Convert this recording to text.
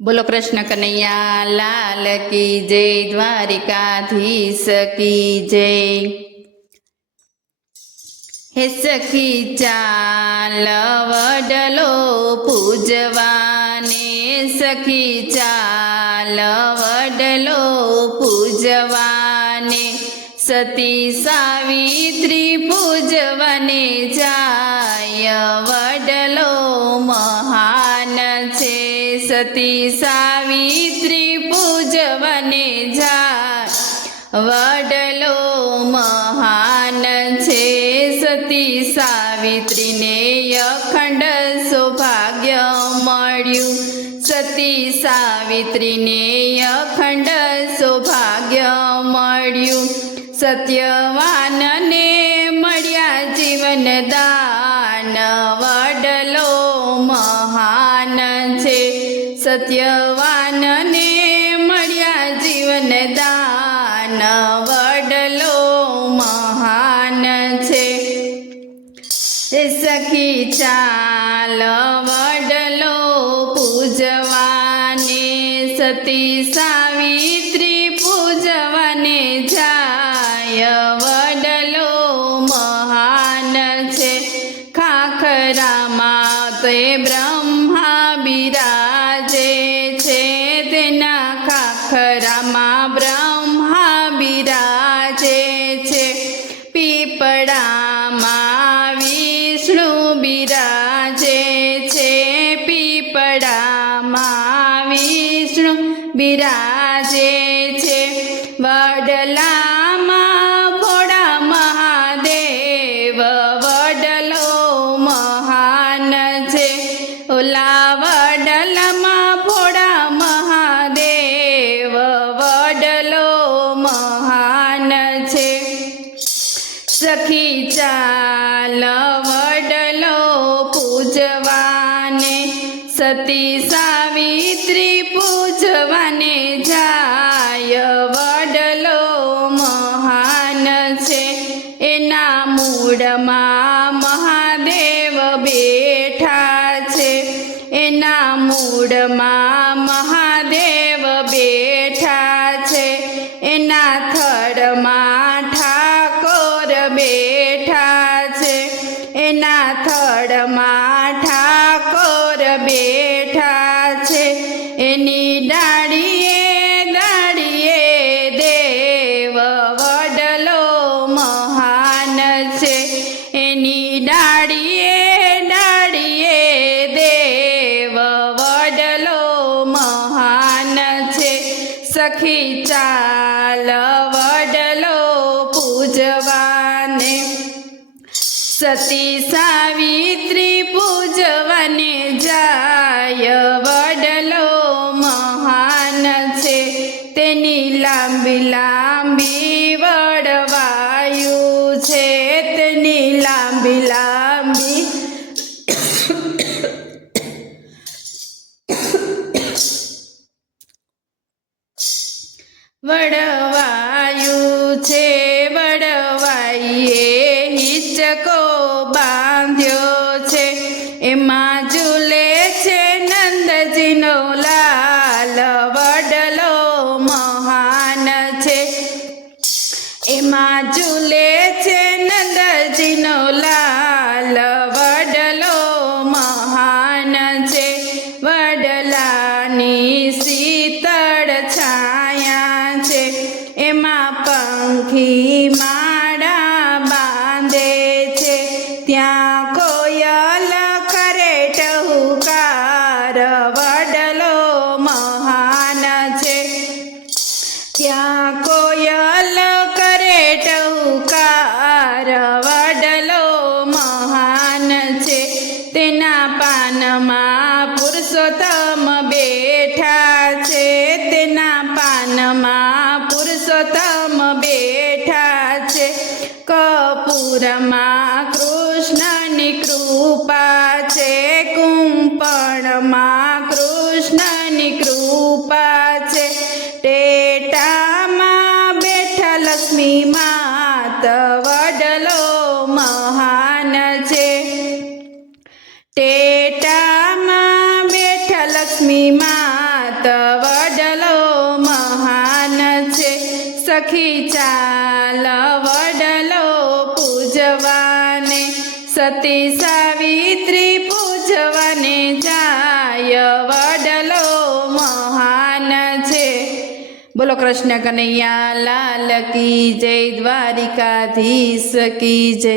बोलो कृष्ण कन्हैया लाल की जय, द्वारिकाधीश की जय। हे सखी चाल वडलो पूजवाने, सखी चाल वडलो पूजवाने, सती सावित्री पूजवाने जाय, वडलो महान छे, सती सावित्री पूजवाने जाय, वडलो महान छे, सती सावित्री ने अखंड सौभाग्य मळ्યું, सती सावित्री ने अखंड सौभाग्य मळ्યું, सत्यवान ने मळ्या जीवन दान, वडलो महान छे, सत्यवान ने मळ्या जीवन दान, वडलो महान छे। सखी चाल वडलो पूजवाने, सती सावित्री पूजवाने जाय, वडलो महान छे। खाखरामां ते ब्रह्मा बिराजे छे, तेना खाखरामां ब्रह्मा बिराजे छे, पीपळामां विष्णु बिराजे छे, पीपळामां विष्णु बिराजे छे, वडलामां भोळा महादेव, वडलो महान छे, ओला वडलामां भोळा महादेव, वडलो महान छे। सखी चाल वडलो पूजवाने, सती सावित्री पूजवाने जाय, वडलो महान छे। एना मूळमां महादेव बेठा छे, एना मूळमां महादेव बेठा छे, एना थड़मां ठाकोर बेठा छे, एना थड़मां ठाकोर बेठा छे, एनी डाळीए डाळीए देव, वडलो महान छे, एनी डाळीए डाळीए देव, वडलो महान छे। सखी चाल वडलो पूजवाने, सती सावित्री पूजवाने जाय, वडलो महान छे, तेनी लांबी लांबी वडवायु छे, तेनी लांबी लांबी वडवायु छे, वडवाईए हिचको बांध्यो छे, एमां झूले छे नंदजीनो लाल, वडलो महान छे, एमां झूले छे नंदजीनो लाल, वडलो महान छे। वडलानी शीतळ छाया छे, एमां पंखी माळा बांधे छे, त्यां कोयल करे टहुकार, वडलो महान छे, त्यां कोयल करे टहुकार, वडलो महान छे। तेना पानमा पुरुषोत्तम बेठा छे, तेना पानमा पुरुषोत्तम बेठा छे, कपूरमा कृष्णनी कृपा छे, कुंपणमां कृष्णनी कृपा छे, टेटामां बेठा लक्ष्मी मात, वडलो महान छे, टेटामां बेठा लक्ष्मी मात, માત વડલો મહાન છે સખી ચાલ વડલો પૂજવાને સતી સાવિત્રી પૂજવાને જાય વડલો મહાન છે બોલો કૃષ્ણ કનૈયા લાલ કી જય દ્વારિકાધીશ કી જય